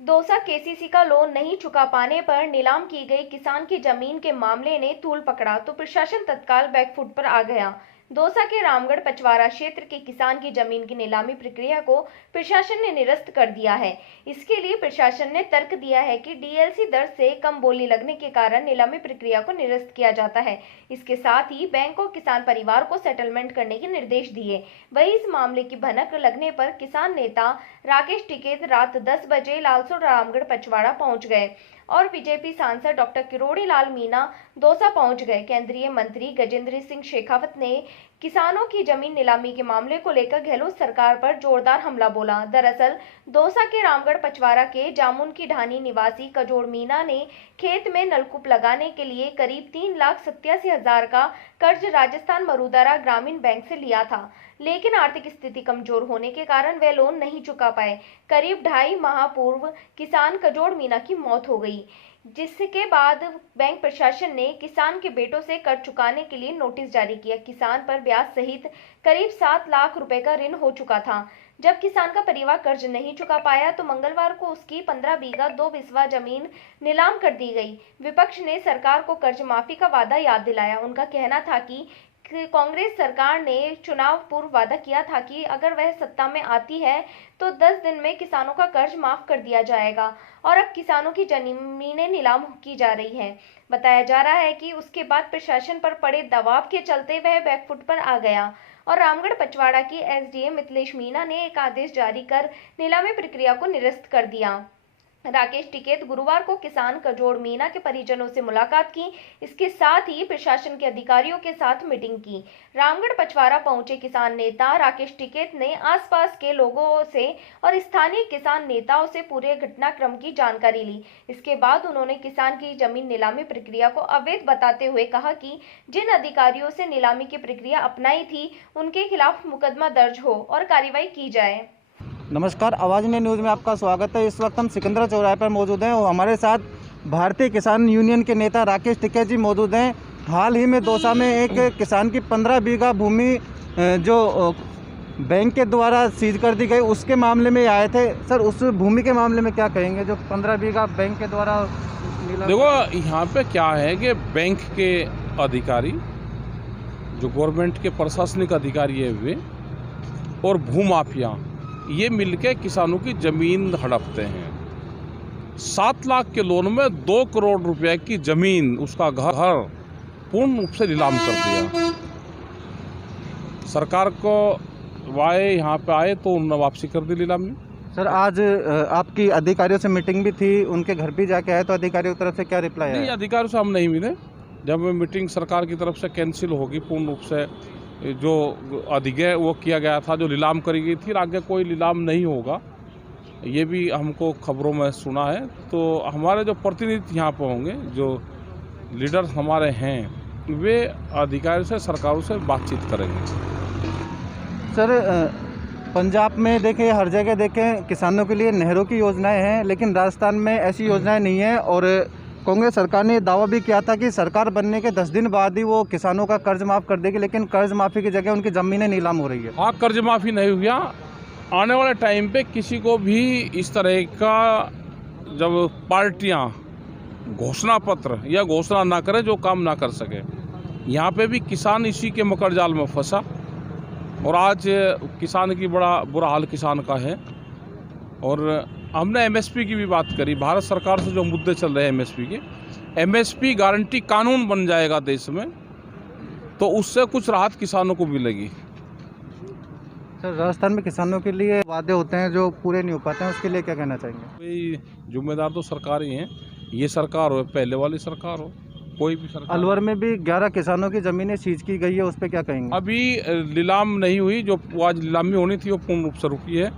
Dausa KCC का loan नहीं चुका पाने पर नीलाम की गई किसान की जमीन के मामले ने तूल पकड़ा तो प्रशासन तत्काल बैकफुट पर आ गया। दौसा के रामगढ़ पचवारा क्षेत्र के किसान की जमीन की नीलामी प्रक्रिया को प्रशासन ने निरस्त कर दिया है। इसके लिए प्रशासन ने तर्क दिया है कि डीएलसी दर से कम बोली लगने के कारण नीलामी प्रक्रिया को निरस्त किया जाता है। इसके साथ ही बैंक को किसान परिवार को सेटलमेंट करने के निर्देश दिए। वहीं इस मामले की भनक लगने पर किसान नेता राकेश टिकैत रात 10 बजे लालसोट रामगढ़ पचवाड़ा पहुंच गए और बीजेपी सांसद डॉक्टर किरोड़ी लाल मीणा दौसा पहुंच गए। केंद्रीय मंत्री गजेंद्र सिंह शेखावत ने किसानों की जमीन नीलामी के मामले को लेकर गहलोत सरकार पर जोरदार हमला बोला। दरअसल दौसा के रामगढ़ पचवाड़ा के जामुन की ढानी निवासी कजोड़ मीणा ने खेत में नलकूप लगाने के लिए करीब 3,87,000 का कर्ज राजस्थान मरूदारा ग्रामीण बैंक से लिया था, लेकिन आर्थिक स्थिति कमजोर होने के कारण वे लोन नहीं चुका पाए। करीब 2.5 माह पूर्व किसान कजोड़ मीणा की मौत हो गई, जिसके बाद बैंक प्रशासन ने किसान के बेटों से कर्ज चुकाने के लिए नोटिस जारी किया। किसान पर ब्याज सहित करीब 7 लाख रुपए का ऋण हो चुका था। जब किसान का परिवार कर्ज नहीं चुका पाया तो मंगलवार को उसकी 15 बीघा 2 बिस्वा जमीन नीलाम कर दी गई। विपक्ष ने सरकार को कर्ज माफी का वादा याद दिलाया। उनका कहना था कि कांग्रेस सरकार ने चुनाव पूर्व वादा किया था कि अगर वह सत्ता में आती है तो 10 दिन में किसानों का कर्ज माफ कर दिया जाएगा और अब किसानों की जमीनें नीलाम की जा रही हैं। बताया जा रहा है कि उसके बाद प्रशासन पर पड़े दबाव के चलते वह बैकफुट पर आ गया और रामगढ़ पचवाड़ा की एसडीएम मिथिलेश मीणा ने एक आदेश जारी कर नीलामी प्रक्रिया को निरस्त कर दिया। राकेश टिकैत गुरुवार को किसान कजोड़ मीणा के परिजनों से मुलाकात की। इसके साथ ही प्रशासन के अधिकारियों के साथ मीटिंग की। रामगढ़ पचवाड़ा पहुंचे किसान नेता राकेश टिकैत ने आसपास के लोगों से और स्थानीय किसान नेताओं से पूरे घटनाक्रम की जानकारी ली। इसके बाद उन्होंने किसान की जमीन नीलामी प्रक्रिया को अवैध बताते हुए कहा कि जिन अधिकारियों से नीलामी की प्रक्रिया अपनाई थी उनके खिलाफ मुकदमा दर्ज हो और कार्रवाई की जाए। नमस्कार, आवाज़ ने न्यूज़ में आपका स्वागत है। इस वक्त हम सिकंदरा चौराहे पर मौजूद हैं और हमारे साथ भारतीय किसान यूनियन के नेता राकेश टिकैत जी मौजूद हैं। हाल ही में दौसा में एक किसान की 15 बीघा भूमि जो बैंक के द्वारा सीज कर दी गई, उसके मामले में आए थे। सर, उस भूमि के मामले में क्या कहेंगे जो 15 बीघा बैंक के द्वारा? देखो, यहाँ पे क्या है कि बैंक के अधिकारी, जो गवर्नमेंट के प्रशासनिक अधिकारी है वे और भूमाफिया, ये मिलके किसानों की ज़मीन हड़पते हैं। 7 लाख के लोन में 2 करोड़ रुपए की ज़मीन, उसका घर पूर्ण रूप से नीलाम कर दिया। सरकार को वाए यहाँ पे आए तो उन्होंने वापसी कर दी नीलामी। सर, आज आपकी अधिकारियों से मीटिंग भी थी, उनके घर भी जाके आए, तो अधिकारियों की तरफ से क्या रिप्लाई आया? नहीं, अधिकारियों से हम नहीं मिले। जब मीटिंग सरकार की तरफ से कैंसिल होगी, पूर्ण रूप से जो अधिग्रह वो किया गया था, जो नीलाम करी गई थी, आगे कोई नीलाम नहीं होगा, ये भी हमको खबरों में सुना है। तो हमारे जो प्रतिनिधि यहाँ पर होंगे, जो लीडर हमारे हैं, वे अधिकारियों से, सरकारों से बातचीत करेंगे। सर, पंजाब में देखें, हर जगह देखें, किसानों के लिए नहरों की योजनाएं हैं, लेकिन राजस्थान में ऐसी योजनाएं नहीं है। और कांग्रेस सरकार ने दावा भी किया था कि सरकार बनने के 10 दिन बाद ही वो किसानों का कर्ज माफ़ कर देगी, लेकिन कर्ज माफ़ी की जगह उनकी ज़मीनें नीलाम हो रही है। हाँ, कर्ज माफ़ी नहीं हुआ। आने वाले टाइम पे किसी को भी इस तरह का, जब पार्टियां घोषणा पत्र या घोषणा ना करें, जो काम ना कर सके, यहाँ पे भी किसान इसी के मकर जाल में फंसा और आज किसान की बड़ा बुरा हाल किसान का है। और हमने एमएसपी की भी बात करी। भारत सरकार से जो मुद्दे चल रहे हैं एमएसपी के, एमएसपी गारंटी कानून बन जाएगा देश में, तो उससे कुछ राहत किसानों को मिलेगी। सर, राजस्थान में किसानों के लिए वादे होते हैं जो पूरे नहीं हो पाते हैं, उसके लिए क्या कहना चाहेंगे? जिम्मेदार तो सरकार ही है, ये सरकार हो, पहले वाली सरकार हो, कोई भी सरकार। अलवर में भी 11 किसानों की ज़मीनें सीज की गई है, उस पर क्या कहेंगे? अभी नीलाम नहीं हुई, जो आज नीलामी होनी थी वो पूर्ण रूप से रुकी है।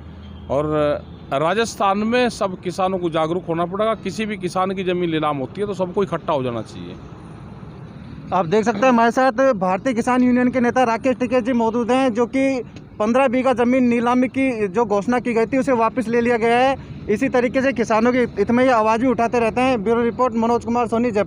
और राजस्थान में सब किसानों को जागरूक होना पड़ेगा। किसी भी किसान की ज़मीन नीलाम होती है तो सबको इकट्ठा हो जाना चाहिए। आप देख सकते हैं हमारे साथ भारतीय किसान यूनियन के नेता राकेश टिकैत जी मौजूद हैं, जो कि 15 बीघा ज़मीन नीलामी की जो घोषणा की गई थी उसे वापस ले लिया गया है। इसी तरीके से किसानों की हित में ये आवाज़ भी उठाते रहते हैं। Bureau report, Manoj Kumar Soni, Jaipur.